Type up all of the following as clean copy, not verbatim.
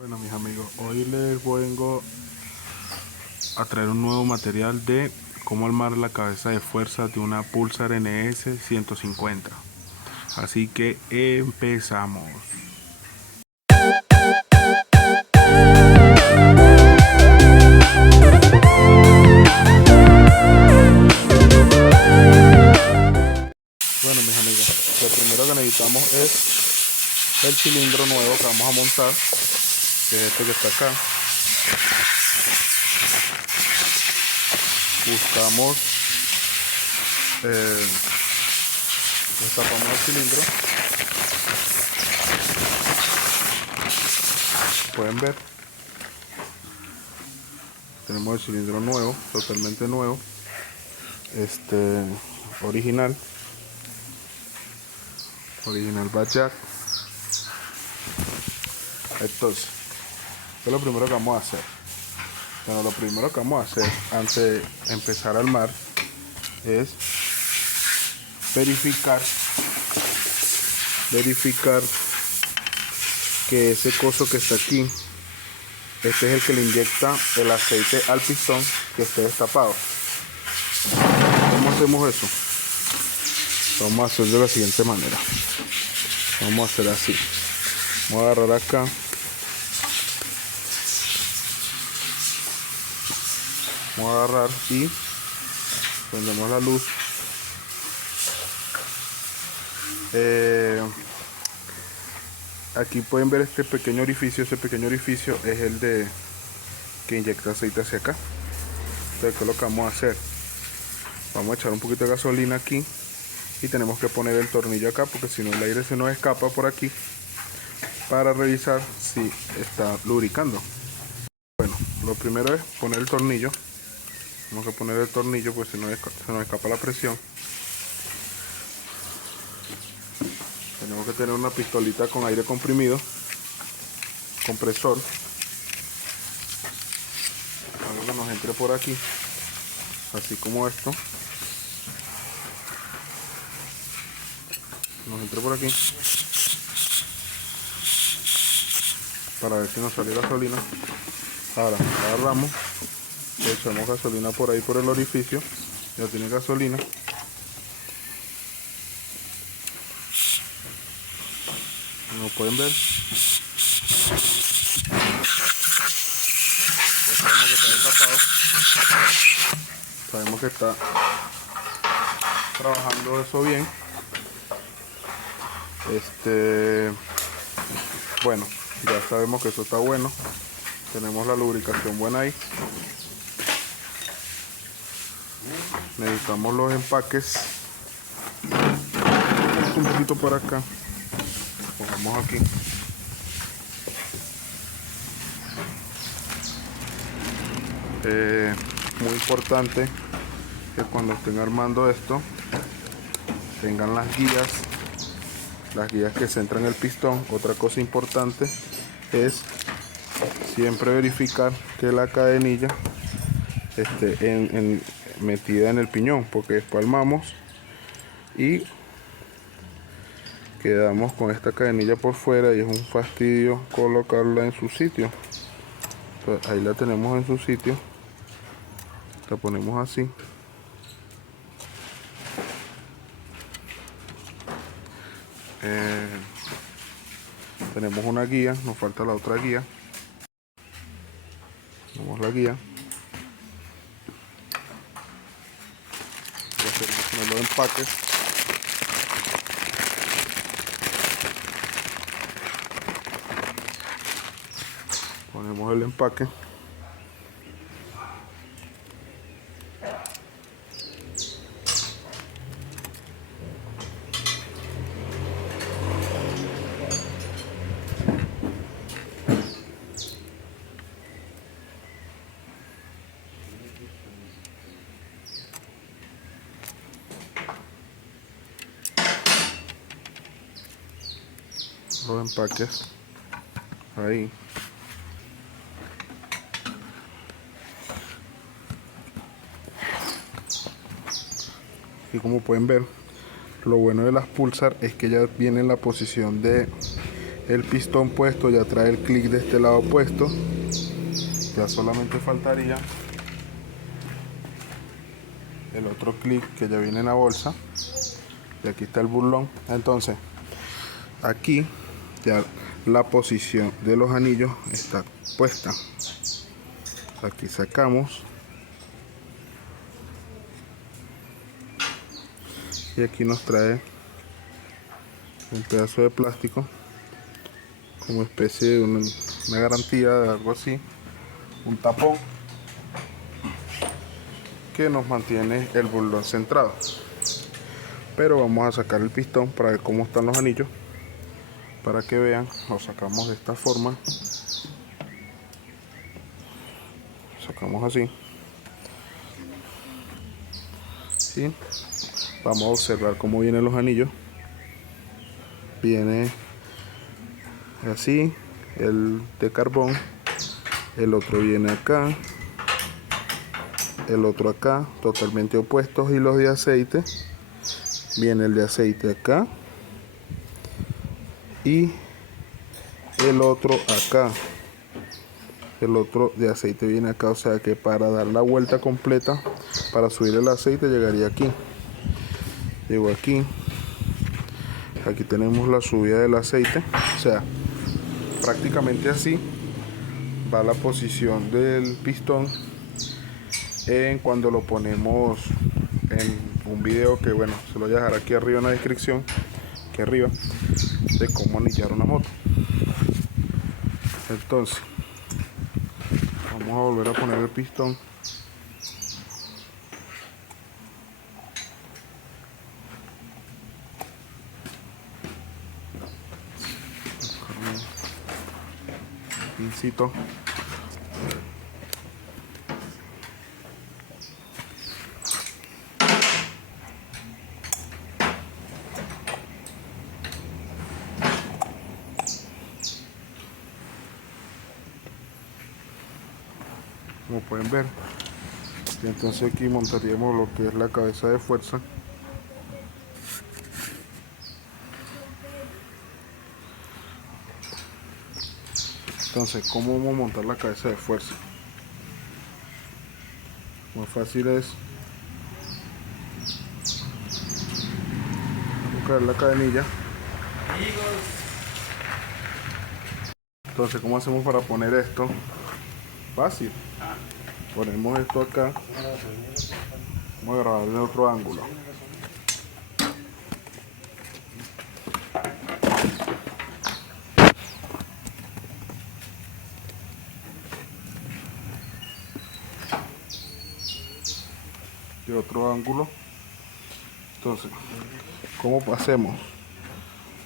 Bueno, mis amigos, hoy les vengo a traer un nuevo material de cómo armar la cabeza de fuerza de una Pulsar NS 150. Así que empezamos. Bueno, mis amigos, lo primero que necesitamos es el cilindro nuevo que vamos a montar, que es este que está acá. Buscamos, destapamos el cilindro. Pueden ver, tenemos el cilindro nuevo, totalmente nuevo, original Bajaj. Entonces, ¿qué es lo primero que vamos a hacer? Bueno, lo primero que vamos a hacer antes de empezar a armar es verificar que ese coso que está aquí, este es el que le inyecta el aceite al pistón que esté destapado. ¿Cómo hacemos eso? Vamos a hacer de la siguiente manera. Vamos a hacer así. Vamos a agarrar acá. Vamos a agarrar y prendemos la luz. Aquí pueden ver este pequeño orificio. Ese pequeño orificio es el de que inyecta aceite hacia acá. Entonces, ¿qué es lo que vamos a hacer? Vamos a echar un poquito de gasolina aquí y tenemos que poner el tornillo acá, porque si no el aire se nos escapa por aquí, para revisar si está lubricando. Bueno, lo primero es poner el tornillo. Vamos a poner el tornillo, pues si no se nos escapa la presión. Tenemos que tener una pistolita con aire comprimido, compresor, algo que nos entre por aquí, así como esto. Nos entre por aquí para ver si nos sale gasolina. Ahora agarramos, le echamos gasolina por ahí por el orificio. Ya tiene gasolina. Como pueden ver, ya sabemos que está destapado. Sabemos que está trabajando eso bien. Bueno, ya sabemos que eso está bueno. Tenemos la lubricación buena ahí. Necesitamos los empaques. Un poquito por acá. Pongamos aquí. Muy importante que cuando estén armando esto tengan las guías que centran el pistón. Otra cosa importante es siempre verificar que la cadenilla esté metida en el piñón, porque después armamos y quedamos con esta cadenilla por fuera y es un fastidio colocarla en su sitio. Entonces, ahí la tenemos en su sitio, la ponemos así. Tenemos una guía, nos falta la otra guía. Tenemos la guía. Ya se poner los empaques. Ponemos el empaque. Los empaques ahí. Y como pueden ver, lo bueno de las Pulsar es que ya viene en la posición de el pistón puesto, ya trae el clic de este lado puesto. Ya solamente faltaría el otro clic que ya viene en la bolsa. Y aquí está el burlón. Entonces aquí ya la posición de los anillos está puesta. Aquí sacamos y aquí nos trae un pedazo de plástico como especie de una garantía de algo así, un tapón que nos mantiene el burlón centrado. Pero vamos a sacar el pistón para ver cómo están los anillos, para que vean. Lo sacamos de esta forma, sacamos así y vamos a observar cómo vienen los anillos. Viene así, el de carbón, el otro viene acá, el otro acá, totalmente opuestos. Y los de aceite, viene el de aceite acá y el otro acá. El otro de aceite viene acá, o sea que para dar la vuelta completa, para subir el aceite, llegaría aquí. Llego aquí. Aquí tenemos la subida del aceite, o sea, prácticamente así va la posición del pistón en cuando lo ponemos en un video que, bueno, se lo voy a dejar aquí arriba en la descripción, aquí arriba, de cómo anillar una moto. Entonces vamos a volver a poner el pistón. Pincito. Como pueden ver, y entonces aquí montaríamos lo que es la cabeza de fuerza. Entonces, ¿cómo vamos a montar la cabeza de fuerza? Muy fácil es buscar la cadenilla. Entonces, ¿cómo hacemos para poner esto? Fácil. Ponemos esto acá. Vamos a grabar en otro ángulo. De otro ángulo. Entonces, ¿cómo hacemos?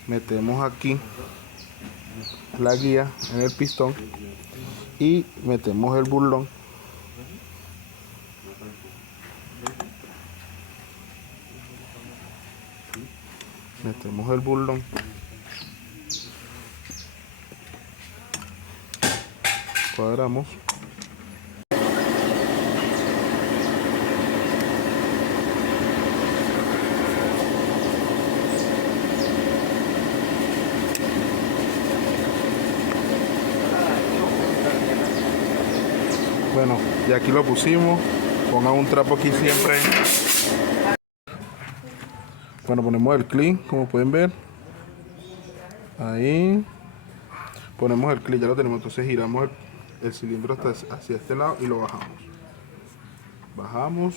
Metemos aquí la guía en el pistón y metemos el burlón. Metemos el burlón. Cuadramos. Bueno, y aquí lo pusimos. Pongan un trapo aquí siempre. Bueno, ponemos el clic, como pueden ver. Ahí. Ponemos el clic, ya lo tenemos. Entonces giramos el cilindro hasta hacia este lado y lo bajamos. Bajamos.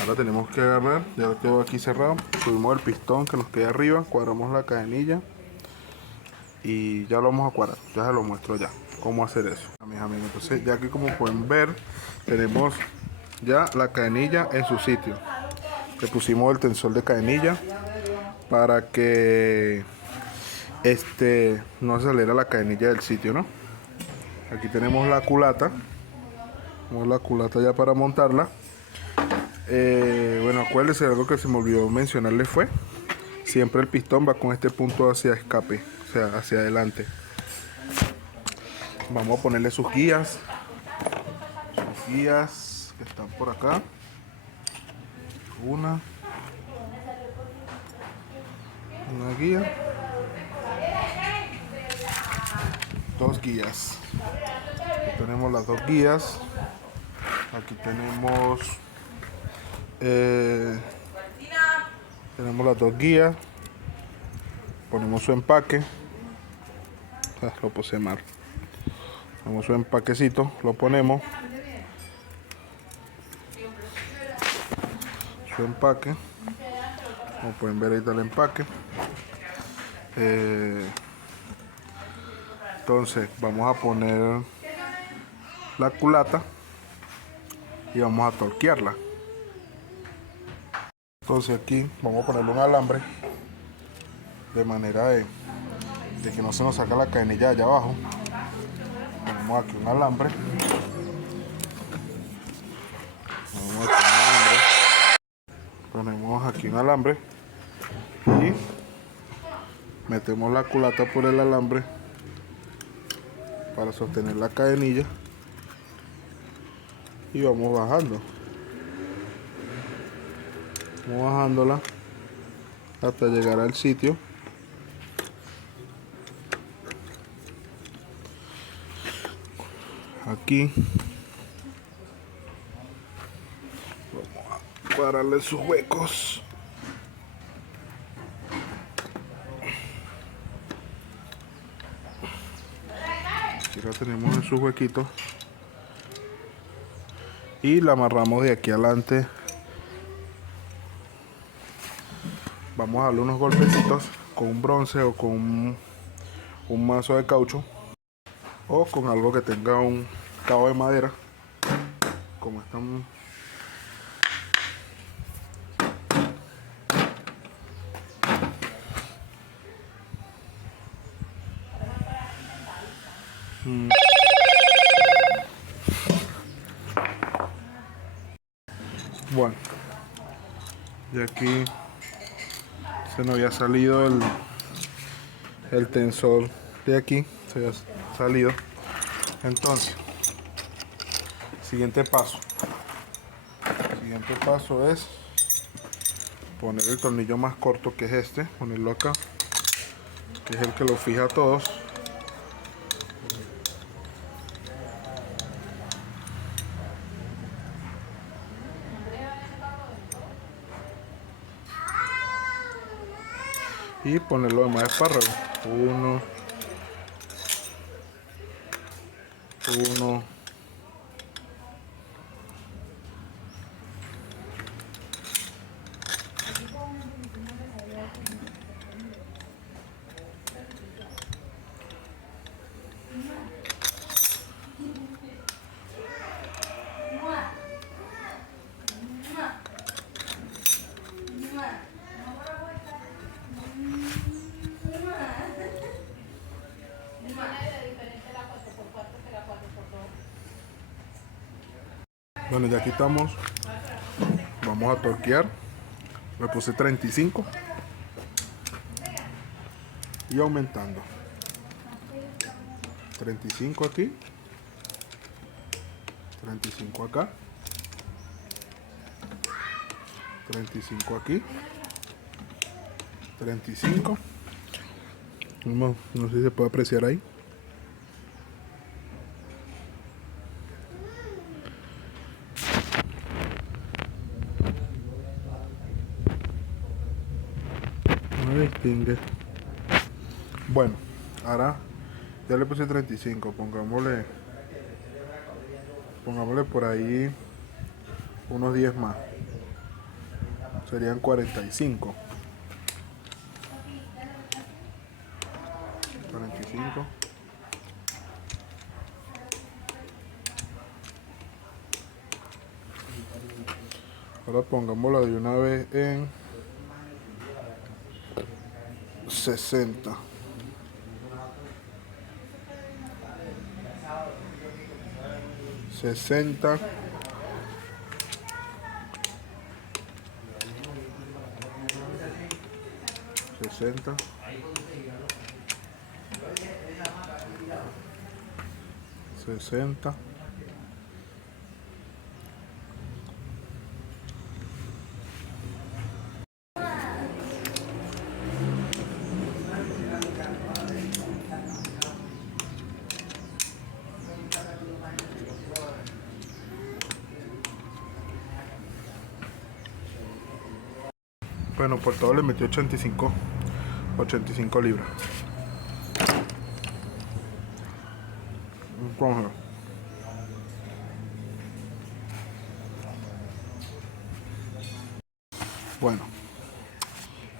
Ahora tenemos que agarrar, ya quedó aquí cerrado. Subimos el pistón que nos queda arriba, cuadramos la cadenilla. Y ya lo vamos a cuadrar, ya se lo muestro ya cómo hacer eso, mis amigos. Entonces ya aquí, como pueden ver, tenemos ya la cadenilla en su sitio. Le pusimos el tensor de cadenilla para que no se saliera la cadenilla del sitio, ¿no? Aquí tenemos la culata. Tenemos la culata ya para montarla. Bueno, acuérdense, algo que se me olvidó mencionarles fue, siempre el pistón va con este punto hacia escape, o sea, hacia adelante. Vamos a ponerle sus guías que están por acá. Una, una guía, dos guías. Aquí tenemos las dos guías. Aquí tenemos las dos guías. Ponemos su empaque. Lo puse mal. Ponemos su empaquecito, lo ponemos. Su empaque. Como pueden ver, ahí está el empaque. Entonces vamos a poner la culata y vamos a torquearla. Entonces aquí vamos a ponerle un alambre de manera de que no se nos saca la cadenilla de allá abajo. Ponemos aquí un alambre. Ponemos aquí un alambre y metemos la culata por el alambre para sostener la cadenilla y vamos bajando. Vamos bajándola hasta llegar al sitio. Aquí vamos a cuadrarle sus huecos. Aquí la tenemos en sus huequitos y la amarramos de aquí adelante. Vamos a darle unos golpecitos con un bronce o con un mazo de caucho o con algo que tenga un cabo de madera, como están. Bueno, y aquí se nos había salido el tensor de aquí, se había salido. Entonces, siguiente paso es poner el tornillo más corto, que es este, ponerlo acá, que es el que lo fija a todos. Y ponerlo de más espárrago. Uno. Bueno, ya quitamos. Vamos a torquear. Le puse 35 y aumentando. 35 aquí, 35 acá, 35 aquí, 35. No sé si se puede apreciar ahí. No distingue. Bueno, ahora ya le puse 35. Pongámosle por ahí unos 10 más. Serían 45. 45. Ahora pongámosla de una vez en 60. 60. 60. 60. Bueno, por todo le metí 85 libras. Entonces, bueno,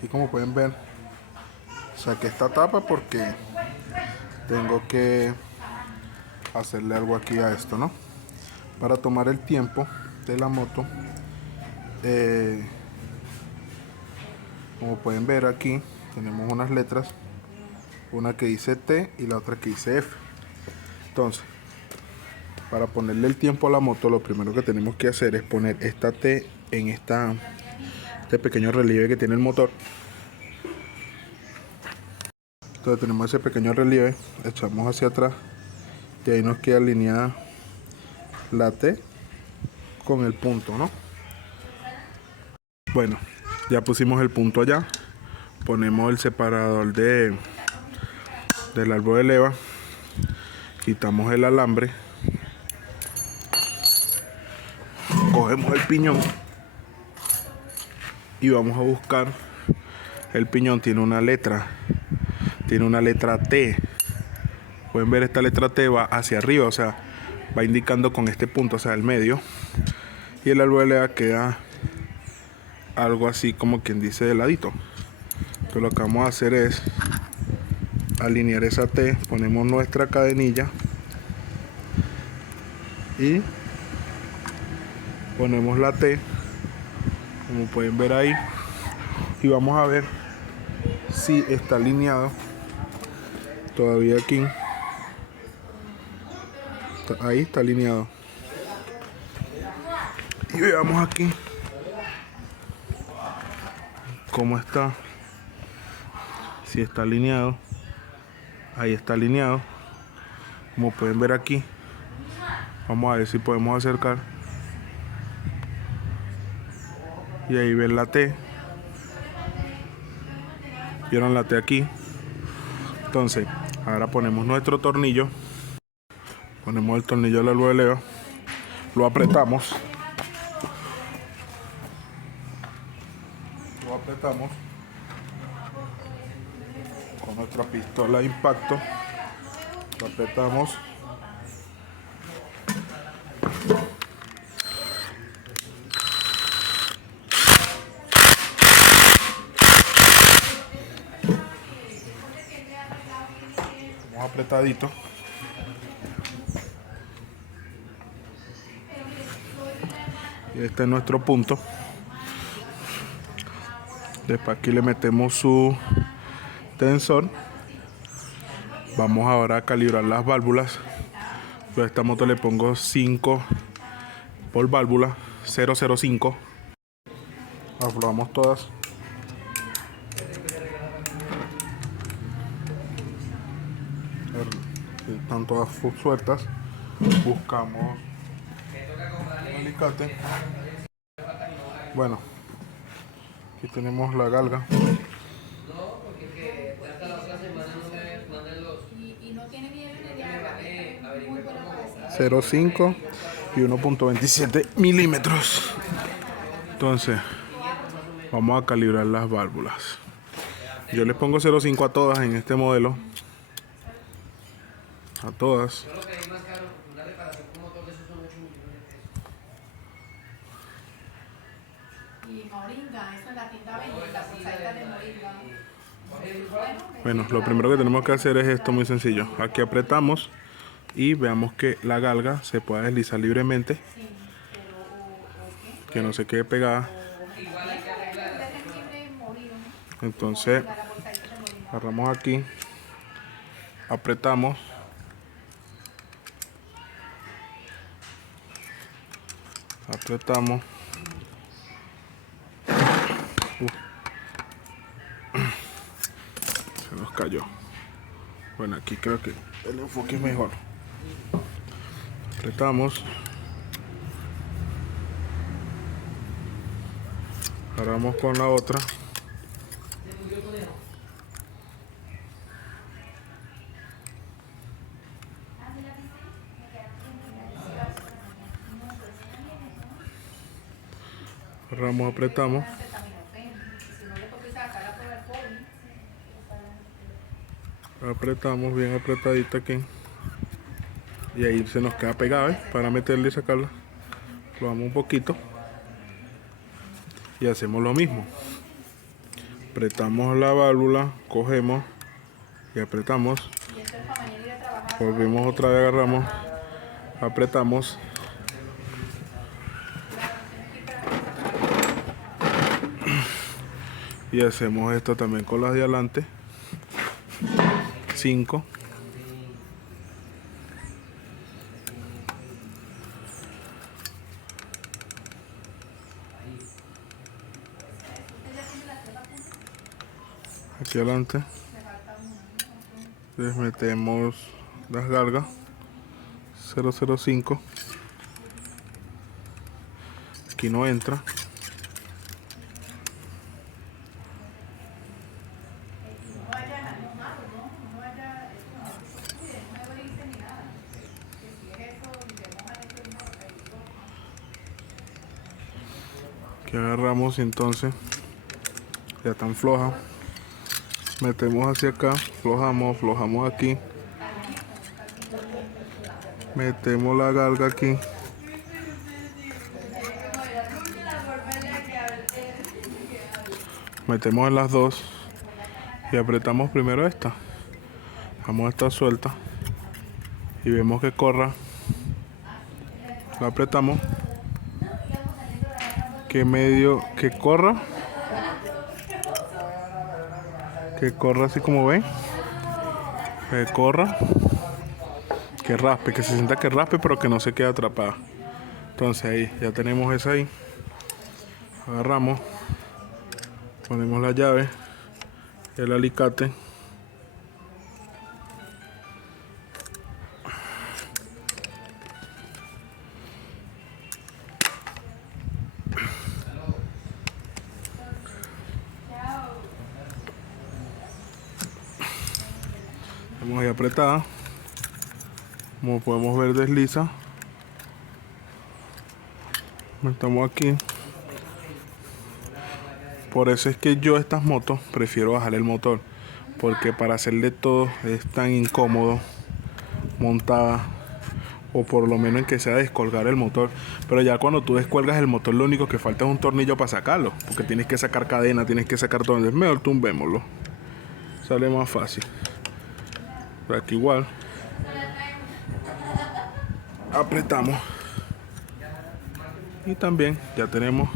y como pueden ver, saqué esta tapa porque tengo que hacerle algo aquí a esto, ¿no? Para tomar el tiempo de la moto. Como pueden ver aquí, tenemos unas letras, una que dice T y la otra que dice F. Entonces, para ponerle el tiempo a la moto, lo primero que tenemos que hacer es poner esta T en este pequeño relieve que tiene el motor. Entonces tenemos ese pequeño relieve, echamos hacia atrás y ahí nos queda alineada la T con el punto, ¿no? Bueno, ya pusimos el punto allá, ponemos el separador del árbol de leva, quitamos el alambre, cogemos el piñón y vamos a buscar el piñón. Tiene una letra T. Pueden ver, esta letra T va hacia arriba, o sea, va indicando con este punto, o sea, el medio, y el árbol de leva queda algo así como quien dice de ladito. Entonces lo que vamos a hacer es alinear esa T, ponemos nuestra cadenilla y ponemos la T, como pueden ver ahí, y vamos a ver si está alineado. Todavía aquí, ahí está alineado, y veamos aquí cómo está, si está alineado. Ahí está alineado, como pueden ver aquí. Vamos a ver si podemos acercar, y ahí ven la T. Vieron la T aquí. Entonces ahora ponemos nuestro tornillo, ponemos el tornillo del árbol de leva, lo apretamos, con nuestra pistola de impacto, lo apretamos, vamos apretadito, y este es nuestro punto. Después aquí le metemos su tensor. Vamos ahora a calibrar las válvulas. Yo a esta moto le pongo 5 por válvula, 005. Aflojamos todas. Están todas sueltas. Buscamos un alicate. Bueno, aquí tenemos la galga. Cero cinco y 1.27 milímetros. Entonces vamos a calibrar las válvulas. Yo les pongo 0.5 a todas en este modelo, a todas. Bueno, lo primero que tenemos que hacer es esto, muy sencillo. Aquí apretamos y veamos que la galga se pueda deslizar libremente, que no se quede pegada. Entonces agarramos aquí, apretamos, se nos cayó. Bueno, aquí creo que el enfoque es mejor. Apretamos, agarramos con la otra, agarramos, apretamos, Apretamos bien apretadita aquí. Y ahí se nos queda pegado, ¿eh? Para meterle y sacarla. Lo damos un poquito. Y hacemos lo mismo. Apretamos la válvula, cogemos y apretamos. Volvemos otra vez, agarramos, apretamos. Y hacemos esto también con las de adelante. 5. Aquí adelante. Les metemos las galgas. 005. Aquí no entra. Que agarramos y entonces ya están flojas, metemos hacia acá, flojamos aquí, metemos la galga aquí, metemos en las dos y apretamos primero esta, dejamos esta suelta y vemos que corra, la apretamos, que medio que corra así como ven, que corra, que raspe, que se sienta que raspe pero que no se quede atrapada. Entonces ahí ya tenemos esa ahí, agarramos, ponemos la llave, el alicate, vamos ahí apretada, como podemos ver desliza, estamos aquí. Por eso es que yo estas motos prefiero bajar el motor, porque para hacerle todo es tan incómodo montada, o por lo menos en que sea descolgar el motor. Pero ya cuando tú descuelgas el motor, lo único que falta es un tornillo para sacarlo, porque tienes que sacar cadena, tienes que sacar todo. Es mejor tumbémoslo, sale más fácil. Pero aquí igual apretamos y también ya tenemos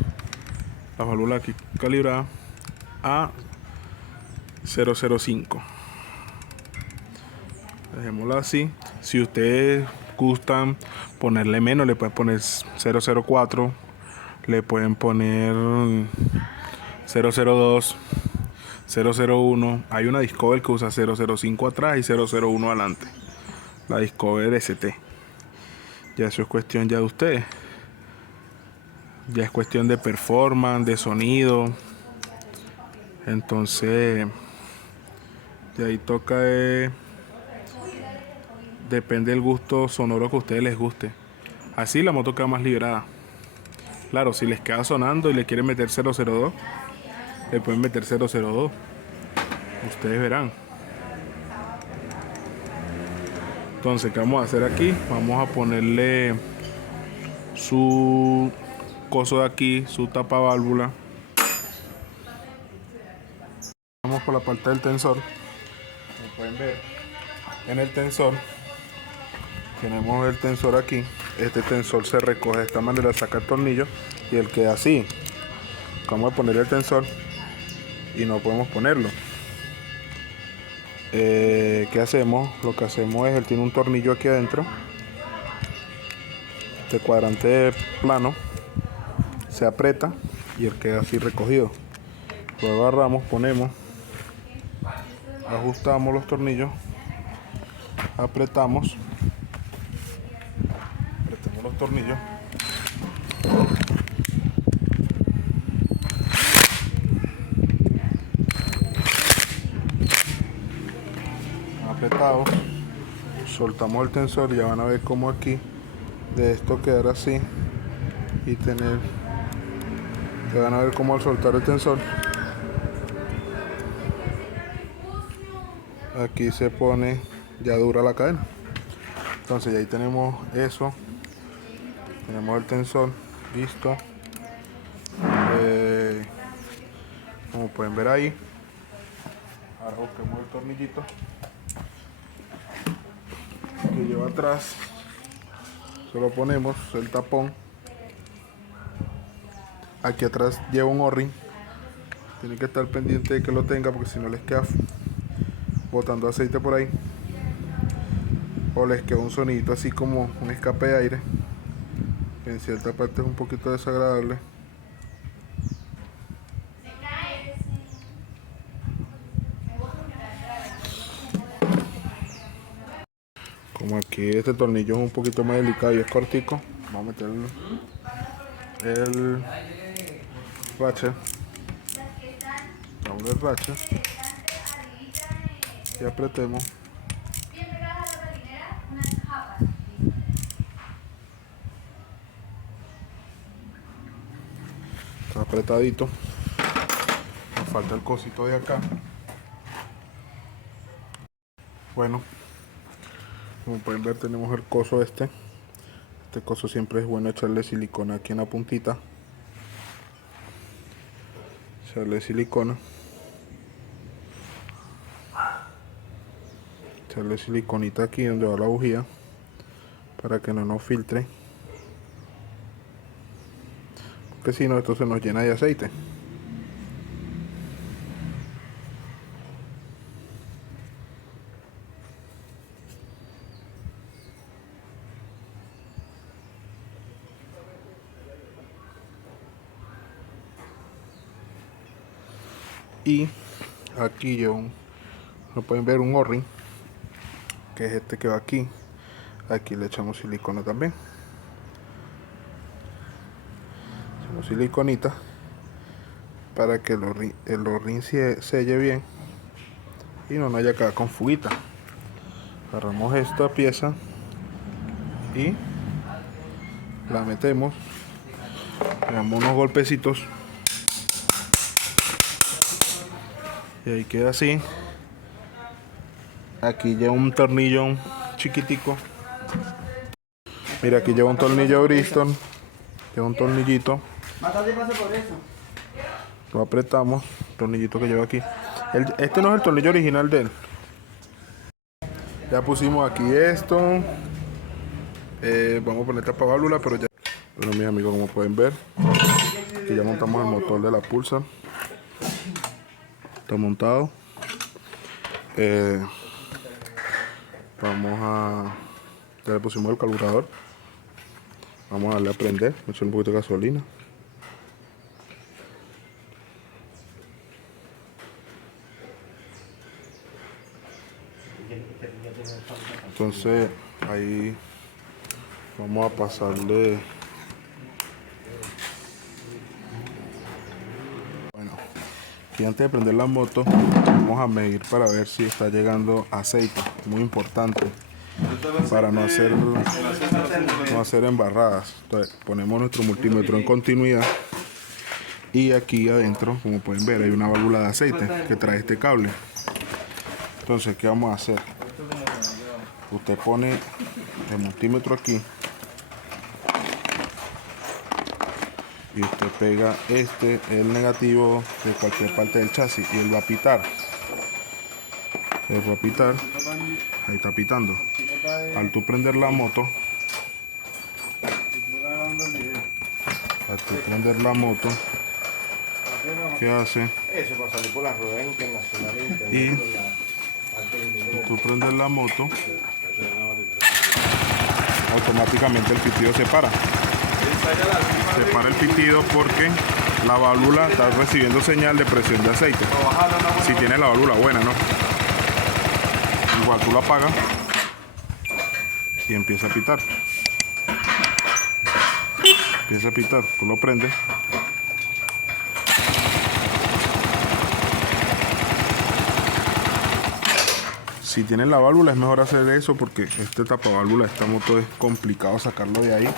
la válvula aquí calibrada a 005. Dejémosla así. Si ustedes gustan ponerle menos, le pueden poner 004, le pueden poner 002, 001. Hay una Discover que usa 005 atrás y 001 adelante, la Discover ST. Ya eso es cuestión ya de ustedes. Ya es cuestión de performance, de sonido. Entonces, de ahí toca, depende del gusto sonoro que a ustedes les guste. Así la moto queda más liberada. Claro, si les queda sonando y le quieren meter 002, le pueden meter 002. Ustedes verán. Entonces, ¿qué vamos a hacer aquí? Vamos a ponerle su coso de aquí, su tapa válvula. Vamos por la parte del tensor. Como pueden ver, en el tensor tenemos el tensor aquí. Este tensor se recoge de esta manera, saca el tornillo y él queda así. Vamos a poner el tensor y no podemos ponerlo. ¿Qué hacemos? Lo que hacemos es, él tiene un tornillo aquí adentro, este cuadrante plano, se aprieta y él queda así recogido. Luego agarramos, ponemos, ajustamos los tornillos, apretamos los tornillos, apretados, soltamos el tensor y ya van a ver cómo aquí de esto quedar así y tener, ya van a ver cómo al soltar el tensor aquí se pone, ya dura la cadena. Entonces ya ahí tenemos eso, tenemos el tensor listo. Como pueden ver ahí, ahora busquemos el tornillito que lleva atrás, solo ponemos el tapón. Aquí atrás lleva un O-ring, tienen que estar pendiente de que lo tenga porque si no les queda botando aceite por ahí o les queda un sonidito así como un escape de aire, que en cierta parte es un poquito desagradable. Como aquí este tornillo es un poquito más delicado y es cortico, vamos a meter el ratchet, vamos el ratchet y apretemos. Está apretadito, nos falta el cosito de acá. Bueno, como pueden ver tenemos el coso este coso siempre es bueno echarle silicona aquí en la puntita, echarle silicona, echarle siliconita aquí donde va la bujía para que no nos filtre, porque si no esto se nos llena de aceite. Y aquí llevo no pueden ver un O-ring, que es este que va aquí. Aquí le echamos silicona también, echamos siliconita para que el O-ring selle bien y no haya quedado con fuguita. Agarramos esta pieza y la metemos, le damos unos golpecitos y ahí queda así. Aquí lleva un tornillo chiquitico, mira, aquí lleva un tornillo Bristol, lleva un tornillito, lo apretamos, el tornillito que lleva aquí. Este no es el tornillo original de él. Ya pusimos aquí esto, vamos a poner tapaválvula, pero ya. Bueno, mis amigos, como pueden ver, aquí ya montamos el motor de la Pulsar, está montado. Ya le pusimos el carburador, vamos a darle a prender, echar un poquito de gasolina. Entonces ahí vamos a pasarle. Bueno, y antes de prender la moto vamos a medir para ver si está llegando aceite, muy importante para no hacer embarradas. Entonces ponemos nuestro multímetro en continuidad y aquí adentro, como pueden ver, hay una válvula de aceite que trae este cable. Entonces, ¿qué vamos a hacer? Usted pone el multímetro aquí y usted pega el negativo de cualquier parte del chasis y él va a pitar. Él va a pitar, ahí está pitando. Al tú prender la moto, ¿qué hace? Y tú prendes la moto, automáticamente el pitido se para. Se para el pitido porque la válvula está recibiendo señal de presión de aceite. Si tiene la válvula buena, ¿no? Igual tú la apagas y empieza a pitar. Empieza a pitar, tú lo prendes. Si tienen la válvula es mejor hacer eso porque este tapaválvula de esta moto es complicado sacarlo de ahí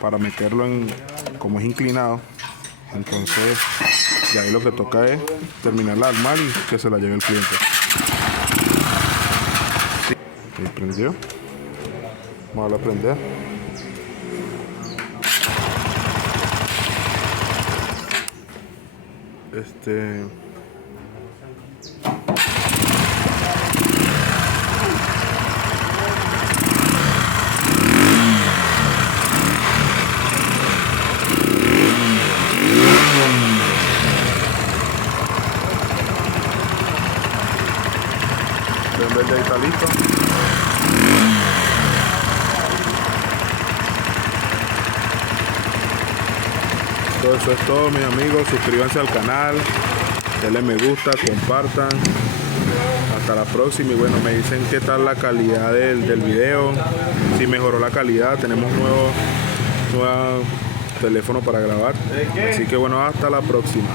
para meterlo en, como es inclinado. Entonces ya ahí lo que toca es terminarla de armar y que se la lleve el cliente. Ahí prendió. Vamos a prender. En vez de ahí está listo. Todo eso es todo, mis amigos. Suscríbanse al canal, denle me gusta, compartan. Hasta la próxima. Y bueno, me dicen qué tal la calidad del video, si mejoró la calidad. Tenemos nuevo teléfono para grabar, así que bueno, hasta la próxima.